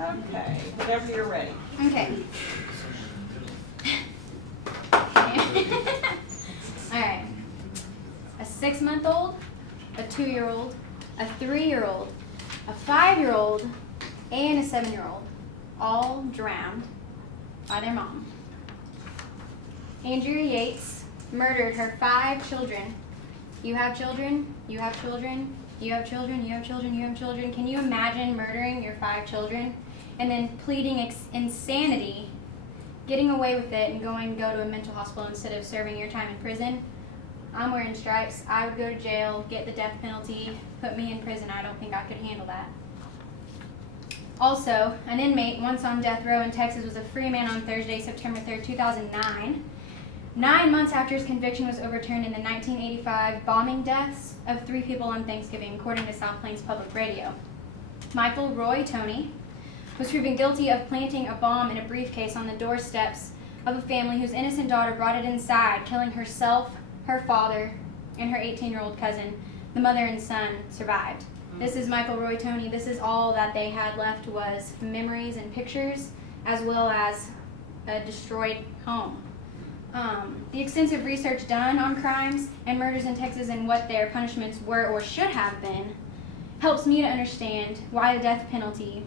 Okay, whenever you're ready. Okay. Alright. A 6-month-old, a 2-year-old, a 3-year-old, a 5-year-old, and a 7-year-old, all drowned by their mom. Andrea Yates murdered her 5 children. You have children, you have children, you have children, you have children, you have children. Can you imagine murdering your 5 children and then pleading insanity, getting away with it, and go to a mental hospital instead of serving your time in prison? I'm wearing stripes. I would go to jail, get the death penalty, put me in prison. I don't think I could handle that. Also, an inmate once on death row in Texas was a free man on Thursday, September 3rd, 2009. 9 months after his conviction was overturned in the 1985 bombing deaths of 3 people on Thanksgiving, according to South Plains Public Radio. Michael Roy Toney was proven guilty of planting a bomb in a briefcase on the doorsteps of a family whose innocent daughter brought it inside, killing herself, her father, and her 18-year-old cousin. The mother and son survived. This is Michael Roy Toney. This is all that they had left was memories and pictures, as well as a destroyed home. The extensive research done on crimes and murders in Texas and what their punishments were or should have been helps me to understand why the death penalty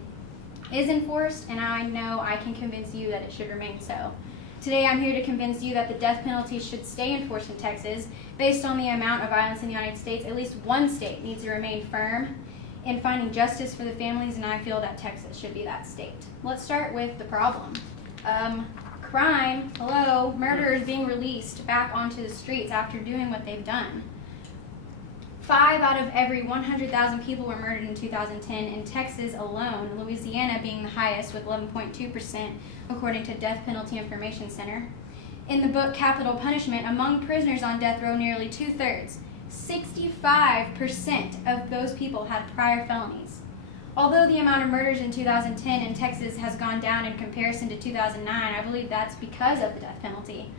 is enforced, and I know I can convince you that it should remain so. Today I'm here to convince you that the death penalty should stay enforced in Texas. Based on the amount of violence in the United States, at least one state needs to remain firm in finding justice for the families, and I feel that Texas should be that state. Let's start with the problem. Crime, hello, murderers being released back onto the streets after doing what they've done. 5 out of every 100,000 people were murdered in 2010 in Texas alone, Louisiana being the highest with 11.2%, according to Death Penalty Information Center. In the book Capital Punishment, among prisoners on death row, nearly 2/3, 65% of those people had prior felonies. Although the amount of murders in 2010 in Texas has gone down in comparison to 2009, I believe that's because of the death penalty.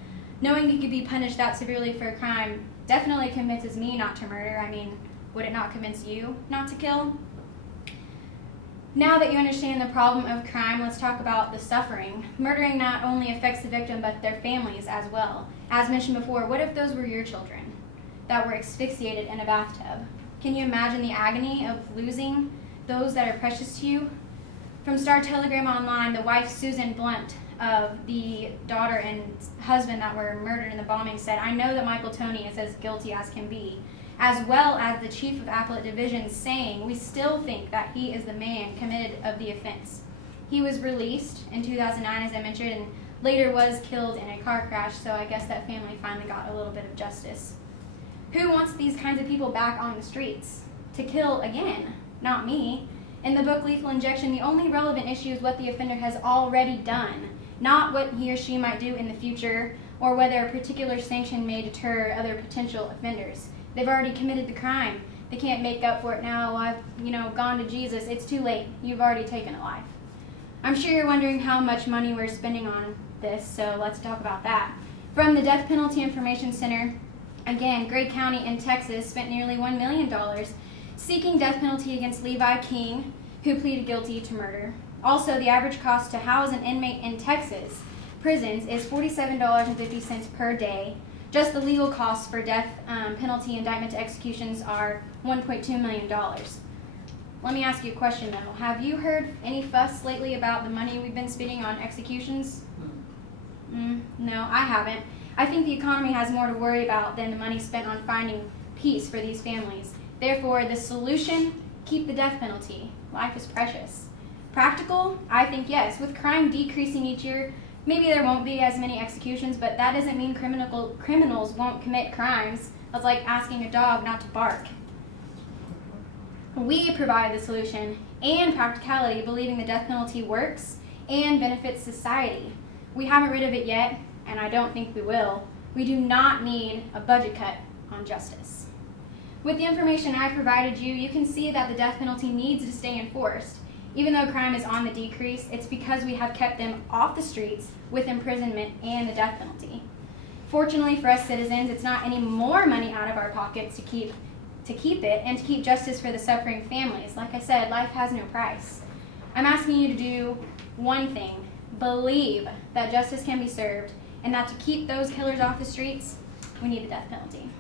Knowing you could be punished that severely for a crime definitely convinces me not to murder. I mean, would it not convince you not to kill? Now that you understand the problem of crime, let's talk about the suffering. Murdering not only affects the victim, but their families as well. As mentioned before, what if those were your children that were asphyxiated in a bathtub? Can you imagine the agony of losing those that are precious to you? From Star Telegram Online, the wife Susan Blunt of the daughter and husband that were murdered in the bombing said, "I know that Michael Toney is as guilty as can be," as well as the chief of Appellate Division saying, "We still think that he is the man committed of the offense." He was released in 2009, as I mentioned, and later was killed in a car crash, so I guess that family finally got a little bit of justice. Who wants these kinds of people back on the streets to kill again? Not me. In the book Lethal Injection, the only relevant issue is what the offender has already done, not what he or she might do in the future, or whether a particular sanction may deter other potential offenders. They've already committed the crime. They can't make up for it now. I've, gone to Jesus. It's too late. You've already taken a life. I'm sure you're wondering how much money we're spending on this, so let's talk about that. From the Death Penalty Information Center, again, Gray County in Texas spent nearly $1 million seeking death penalty against Levi King, who pleaded guilty to murder. Also, the average cost to house an inmate in Texas prisons is $47.50 per day. Just the legal costs for death penalty indictment to executions are $1.2 million. Let me ask you a question, though. Have you heard any fuss lately about the money we've been spending on executions? No, I haven't. I think the economy has more to worry about than the money spent on finding peace for these families. Therefore, the solution, keep the death penalty. Life is precious. Practical? I think yes. With crime decreasing each year, maybe there won't be as many executions, but that doesn't mean criminals won't commit crimes. That's like asking a dog not to bark. We provide the solution and practicality, believing the death penalty works and benefits society. We haven't rid of it yet, and I don't think we will. We do not need a budget cut on justice. With the information I provided you, you can see that the death penalty needs to stay enforced. Even though crime is on the decrease, it's because we have kept them off the streets with imprisonment and the death penalty. Fortunately for us citizens, it's not any more money out of our pockets to keep it and to keep justice for the suffering families. Like I said, life has no price. I'm asking you to do one thing: believe that justice can be served, and that to keep those killers off the streets, we need the death penalty.